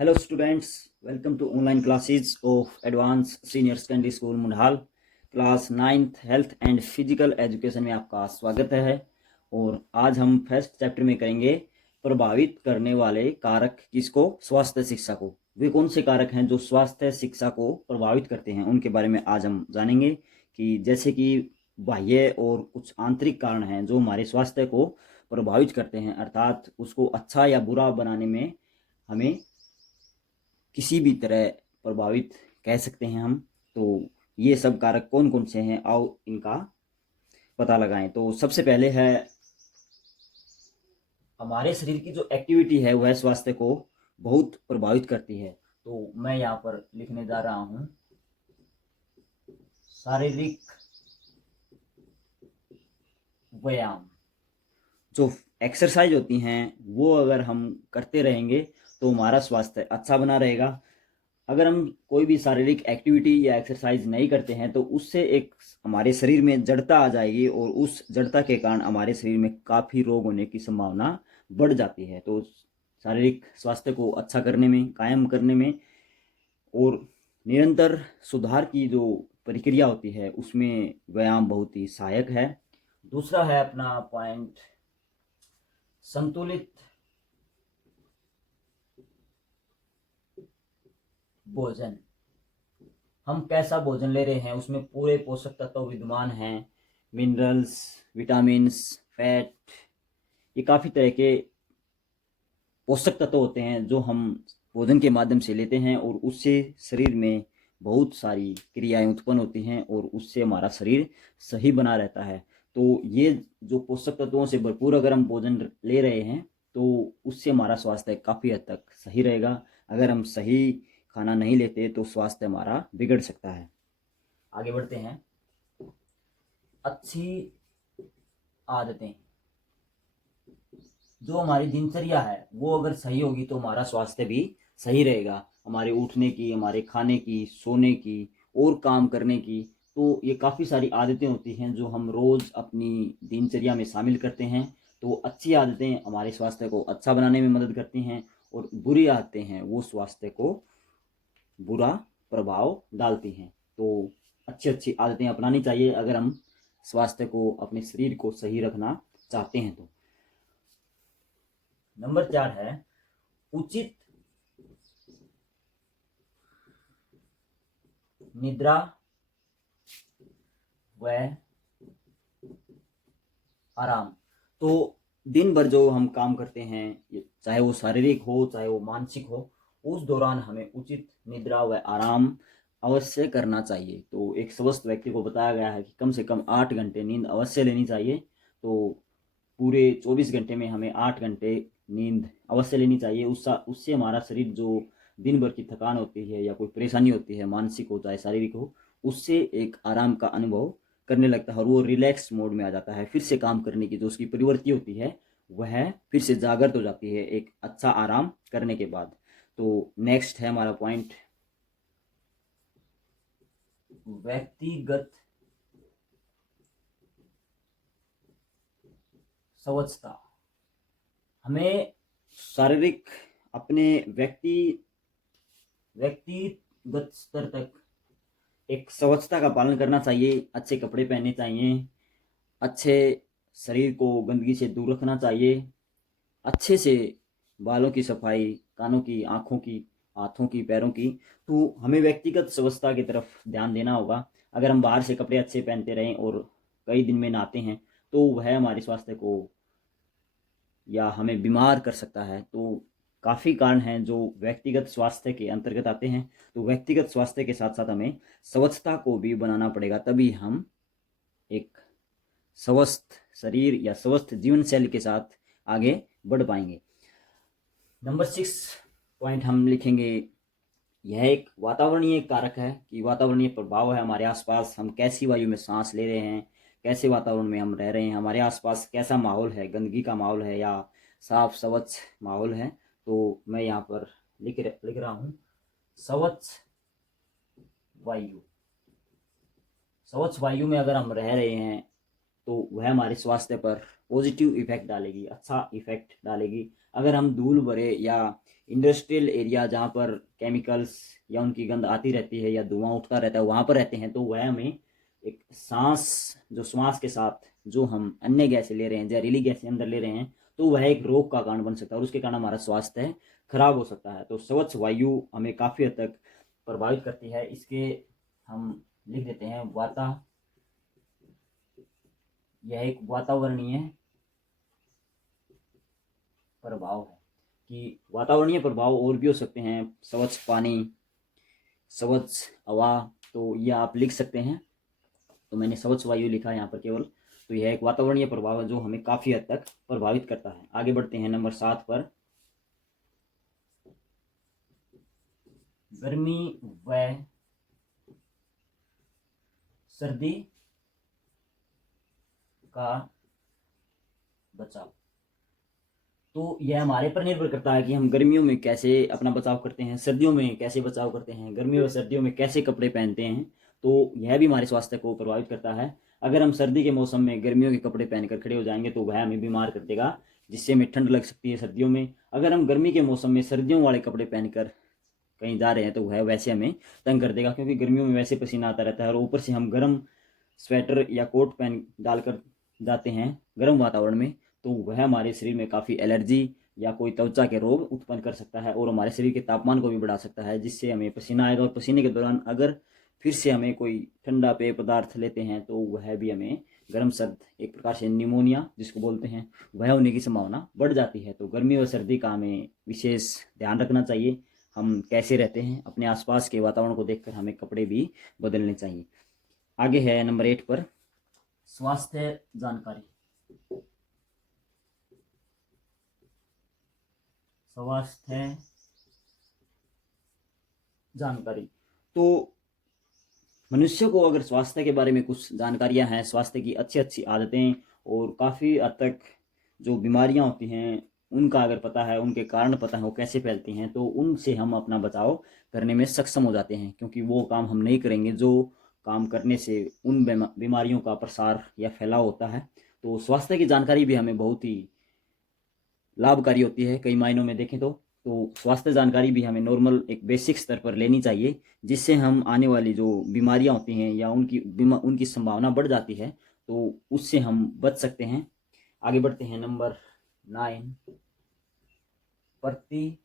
Hello students, welcome to online classes of Advanced Senior Secondary School मुंडाल class 9th health and physical education में आपका स्वागत है। और आज हम फर्स्ट चैप्टर में करेंगे प्रभावित करने वाले कारक किसको, स्वास्थ्य शिक्षा को। वे कौन से कारक हैं जो स्वास्थ्य शिक्षा को प्रभावित करते हैं, उनके बारे में आज हम जानेंगे। कि जैसे कि बाह्य और कुछ आंतरिक कारण हैं जो हमारे स्वास्थ्य को प्रभावित करते हैं, अर्थात उसको अच्छा या बुरा बनाने में हमें किसी भी तरह प्रभावित कह सकते हैं हम। तो ये सब कारक कौन कौन से हैं, आओ इनका पता लगाएं। तो सबसे पहले है हमारे शरीर की जो एक्टिविटी है वह स्वास्थ्य को बहुत प्रभावित करती है। तो मैं यहाँ पर लिखने जा रहा हूँ शारीरिक व्यायाम। जो एक्सरसाइज होती हैं वो अगर हम करते रहेंगे तो हमारा स्वास्थ्य अच्छा बना रहेगा। अगर हम कोई भी शारीरिक एक्टिविटी या एक्सरसाइज नहीं करते हैं तो उससे एक हमारे शरीर में जड़ता आ जाएगी और उस जड़ता के कारण हमारे शरीर में काफ़ी रोग होने की संभावना बढ़ जाती है। तो शारीरिक स्वास्थ्य को अच्छा करने में, कायम करने में और निरंतर सुधार की जो प्रक्रिया होती है उसमें व्यायाम बहुत ही सहायक है। दूसरा है अपना पॉइंट संतुलित भोजन। हम कैसा भोजन ले रहे हैं उसमें पूरे पोषक तत्व विद्यमान हैं, मिनरल्स, विटामिन्स, फैट, ये काफ़ी तरह के पोषक तत्व होते हैं जो हम भोजन के माध्यम से लेते हैं और उससे शरीर में बहुत सारी क्रियाएं उत्पन्न होती हैं और उससे हमारा शरीर सही बना रहता है। तो ये जो पोषक तत्वों से भरपूर अगर हम भोजन ले रहे हैं तो उससे हमारा स्वास्थ्य काफ़ी हद तक सही रहेगा। अगर हम सही खाना नहीं लेते तो स्वास्थ्य हमारा बिगड़ सकता है। आगे बढ़ते हैं। अच्छी आदतें, जो हमारी दिनचर्या है वो अगर सही होगी तो हमारा स्वास्थ्य भी सही रहेगा। हमारे उठने की, हमारे खाने की, सोने की और काम करने की, तो ये काफ़ी सारी आदतें होती हैं जो हम रोज़ अपनी दिनचर्या में शामिल करते हैं। तो अच्छी आदतें हमारे स्वास्थ्य को अच्छा बनाने में मदद करती हैं और बुरी आदतें हैं वो स्वास्थ्य को बुरा प्रभाव डालती हैं। तो अच्छी अच्छी आदतें अपनानी चाहिए अगर हम स्वास्थ्य को, अपने शरीर को सही रखना चाहते हैं। तो नंबर 4 है उचित निद्रा व आराम। तो दिन भर जो हम काम करते हैं, चाहे वो शारीरिक हो चाहे वो मानसिक हो, उस दौरान हमें उचित निद्रा व आराम अवश्य करना चाहिए। तो एक स्वस्थ व्यक्ति को बताया गया है कि कम से कम 8 घंटे नींद अवश्य लेनी चाहिए। तो पूरे 24 घंटे में हमें 8 घंटे नींद अवश्य लेनी चाहिए। उससे हमारा शरीर जो दिन भर की थकान होती है या कोई परेशानी होती है, मानसिक हो चाहे शारीरिक हो, उससे एक आराम का अनुभव करने लगता है और वो रिलैक्स मोड में आ जाता है। फिर से काम करने की जो उसकी प्रवृत्ति होती है वह फिर से जागृत हो जाती है एक अच्छा आराम करने के बाद। तो नेक्स्ट है हमारा पॉइंट व्यक्तिगत स्वच्छता। हमें शारीरिक अपने व्यक्तिगत स्तर तक एक स्वच्छता का पालन करना चाहिए। अच्छे कपड़े पहनने चाहिए, अच्छे शरीर को गंदगी से दूर रखना चाहिए, अच्छे से बालों की सफाई, कानों की, आँखों की, हाथों की, पैरों की। तो हमें व्यक्तिगत स्वच्छता की तरफ ध्यान देना होगा। अगर हम बाहर से कपड़े अच्छे पहनते रहें और कई दिन में नहाते हैं तो वह हमारे स्वास्थ्य को या हमें बीमार कर सकता है। तो काफ़ी कारण हैं जो व्यक्तिगत स्वास्थ्य के अंतर्गत आते हैं। तो व्यक्तिगत स्वास्थ्य के साथ साथ हमें स्वच्छता को भी बनाना पड़ेगा, तभी हम एक स्वस्थ शरीर या स्वस्थ जीवन शैली के साथ आगे बढ़ पाएंगे। नंबर 6 पॉइंट हम लिखेंगे, यह एक वातावरणीय कारक है कि वातावरणीय प्रभाव है हमारे आसपास। हम कैसी वायु में सांस ले रहे हैं, कैसे वातावरण में हम रह रहे हैं, हमारे आसपास कैसा माहौल है, गंदगी का माहौल है या साफ स्वच्छ माहौल है। तो मैं यहाँ पर लिख रहा हूँ स्वच्छ वायु। स्वच्छ वायु में अगर हम रह रहे हैं तो वह हमारे स्वास्थ्य पर पॉजिटिव इफेक्ट डालेगी, अच्छा इफेक्ट डालेगी। अगर हम धूल भरे या इंडस्ट्रियल एरिया जहाँ पर केमिकल्स या उनकी गंध आती रहती है या धुआं उठता रहता है वहाँ पर रहते हैं, तो वह हमें एक श्वास के साथ जो हम अन्य गैसें ले रहे हैं, जहरीली गैसें अंदर ले रहे हैं, तो वह एक रोग का कारण बन सकता है और उसके कारण हमारा स्वास्थ्य खराब हो सकता है। तो स्वच्छ वायु हमें काफ़ी हद तक प्रभावित करती है। इसके हम लिख देते हैं यह एक वातावरणीय प्रभाव है कि वातावरणीय प्रभाव और भी हो सकते हैं, स्वच्छ पानी, स्वच्छ हवा, तो यह आप लिख सकते हैं। तो मैंने स्वच्छ वायु लिखा है यहाँ पर केवल। तो यह एक वातावरणीय प्रभाव है जो हमें काफ़ी हद तक प्रभावित करता है। आगे बढ़ते हैं नंबर 7 पर। गर्मी व सर्दी का बचाव। तो यह हमारे पर निर्भर करता है कि हम गर्मियों में कैसे अपना बचाव करते हैं, सर्दियों में कैसे बचाव करते हैं, गर्मियों और सर्दियों में कैसे कपड़े पहनते हैं। तो यह भी हमारे स्वास्थ्य को प्रभावित करता है। अगर हम सर्दी के मौसम में गर्मियों के कपड़े पहनकर खड़े हो जाएंगे तो वह हमें बीमार कर देगा, जिससे हमें ठंड लग सकती है सर्दियों में। अगर हम गर्मी के मौसम में सर्दियों वाले कपड़े पहनकर कहीं जा रहे हैं तो वह वैसे हमें तंग कर देगा, क्योंकि गर्मियों में वैसे पसीना आता रहता है और ऊपर से हम गर्म स्वेटर या कोट पहन डालकर जाते हैं गर्म वातावरण में, तो वह हमारे शरीर में काफ़ी एलर्जी या कोई त्वचा के रोग उत्पन्न कर सकता है और हमारे शरीर के तापमान को भी बढ़ा सकता है, जिससे हमें पसीना आएगा। और पसीने के दौरान अगर फिर से हमें कोई ठंडा पेय पदार्थ लेते हैं तो वह भी हमें गर्म सर्द, एक प्रकार से निमोनिया जिसको बोलते हैं, वह होने की संभावना बढ़ जाती है। तो गर्मी और सर्दी का हमें विशेष ध्यान रखना चाहिए। हम कैसे रहते हैं, अपने आसपास के वातावरण को देखकर हमें कपड़े भी बदलने चाहिए। आगे है नंबर 8 पर स्वास्थ्य जानकारी। स्वास्थ्य जानकारी। तो मनुष्य को अगर स्वास्थ्य के बारे में कुछ जानकारियां हैं, स्वास्थ्य की अच्छी अच्छी आदतें और काफ़ी हद तक जो बीमारियां होती हैं उनका अगर पता है, उनके कारण पता है वो कैसे फैलती हैं, तो उनसे हम अपना बचाव करने में सक्षम हो जाते हैं। क्योंकि वो काम हम नहीं करेंगे जो काम करने से उन बीमारियों का प्रसार या फैलाव होता है। तो स्वास्थ्य की जानकारी भी हमें बहुत ही लाभकारी होती है कई मायनों में देखें तो स्वास्थ्य जानकारी भी हमें नॉर्मल एक बेसिक स्तर पर लेनी चाहिए, जिससे हम आने वाली जो बीमारियां होती हैं या उनकी संभावना बढ़ जाती है तो उससे हम बच सकते हैं। आगे बढ़ते हैं नंबर 9 प्रतिरक्षा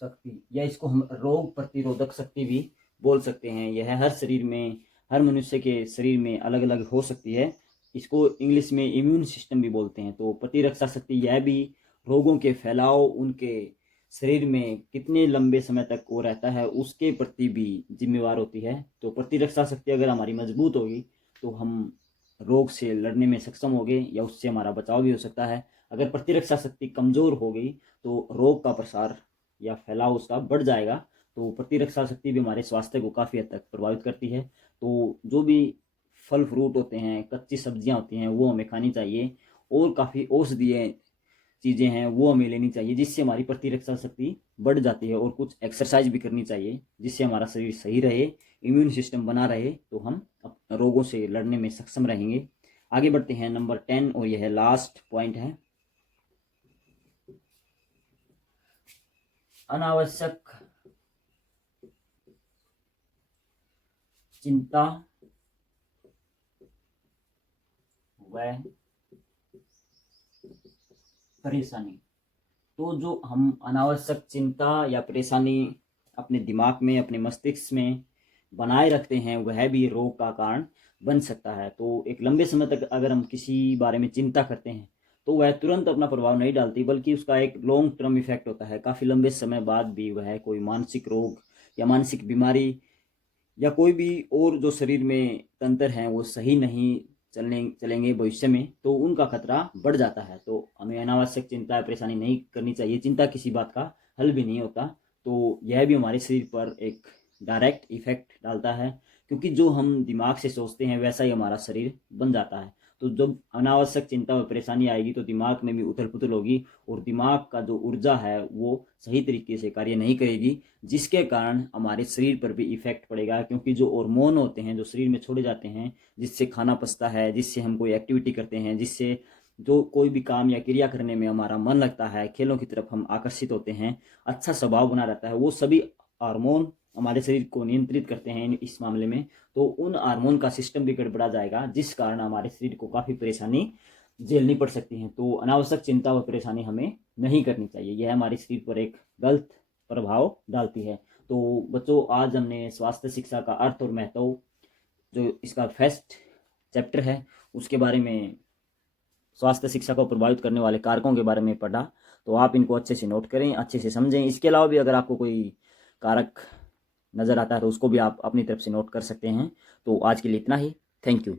शक्ति, या इसको हम रोग प्रतिरोधक शक्ति भी बोल सकते हैं। यह हर शरीर में, हर मनुष्य के शरीर में अलग अलग हो सकती है। इसको इंग्लिश में इम्यून सिस्टम भी बोलते हैं। तो प्रतिरक्षा शक्ति यह भी रोगों के फैलाव उनके शरीर में कितने लंबे समय तक वो रहता है उसके प्रति भी जिम्मेवार होती है। तो प्रतिरक्षा शक्ति अगर हमारी मजबूत होगी तो हम रोग से लड़ने में सक्षम होंगे या उससे हमारा बचाव भी हो सकता है। अगर प्रतिरक्षा शक्ति कमज़ोर हो गई तो रोग का प्रसार या फैलाव उसका बढ़ जाएगा। तो प्रतिरक्षा शक्ति भी हमारे स्वास्थ्य को काफ़ी हद तक प्रभावित करती है। तो जो भी फल फ्रूट होते हैं, कच्ची सब्जियां होती हैं, वो हमें खानी चाहिए और काफ़ी औषधीय चीज़ें हैं वो हमें लेनी चाहिए, जिससे हमारी प्रतिरक्षा शक्ति बढ़ जाती है। और कुछ एक्सरसाइज भी करनी चाहिए जिससे हमारा शरीर सही रहे, इम्यून सिस्टम बना रहे, तो हम रोगों से लड़ने में सक्षम रहेंगे। आगे बढ़ते हैं नंबर 10 और यह लास्ट पॉइंट है अनावश्यक चिंता व परेशानी। तो जो हम अनावश्यक चिंता या परेशानी अपने दिमाग में, अपने मस्तिष्क में बनाए रखते हैं, वह भी रोग का कारण बन सकता है। तो एक लंबे समय तक अगर हम किसी बारे में चिंता करते हैं तो वह तुरंत अपना प्रभाव नहीं डालती, बल्कि उसका एक लॉन्ग टर्म इफेक्ट होता है। काफ़ी लंबे समय बाद भी वह कोई मानसिक रोग या मानसिक बीमारी या कोई भी और जो शरीर में तंत्र हैं वो सही नहीं चलेंगे भविष्य में, तो उनका खतरा बढ़ जाता है। तो हमें अनावश्यक चिंता या परेशानी नहीं करनी चाहिए। चिंता किसी बात का हल भी नहीं होता। तो यह भी हमारे शरीर पर एक डायरेक्ट इफेक्ट डालता है, क्योंकि जो हम दिमाग से सोचते हैं वैसा ही हमारा शरीर बन जाता है। तो जब अनावश्यक चिंता और परेशानी आएगी तो दिमाग में भी उथल पुथल होगी और दिमाग का जो ऊर्जा है वो सही तरीके से कार्य नहीं करेगी, जिसके कारण हमारे शरीर पर भी इफेक्ट पड़ेगा। क्योंकि जो हार्मोन होते हैं जो शरीर में छोड़े जाते हैं, जिससे खाना पचता है, जिससे हम कोई एक्टिविटी करते हैं, जिससे जो कोई भी काम या क्रिया करने में हमारा मन लगता है, खेलों की तरफ हम आकर्षित होते हैं, अच्छा स्वभाव बना रहता है, वो सभी हार्मोन हमारे शरीर को नियंत्रित करते हैं इस मामले में। तो उन हार्मोन का सिस्टम भी गड़बड़ा जाएगा, जिस कारण हमारे शरीर को काफ़ी परेशानी झेलनी पड़ सकती है। तो अनावश्यक चिंता और परेशानी हमें नहीं करनी चाहिए, यह हमारे शरीर पर एक गलत प्रभाव डालती है। तो बच्चों, आज हमने स्वास्थ्य शिक्षा का अर्थ और महत्व, जो इसका फर्स्ट चैप्टर है, उसके बारे में, स्वास्थ्य शिक्षा को प्रभावित करने वाले कारकों के बारे में पढ़ा। तो आप इनको अच्छे से नोट करें, अच्छे से समझें। इसके अलावा भी अगर आपको कोई कारक नज़र आता है तो उसको भी आप अपनी तरफ से नोट कर सकते हैं। तो आज के लिए इतना ही। Thank you.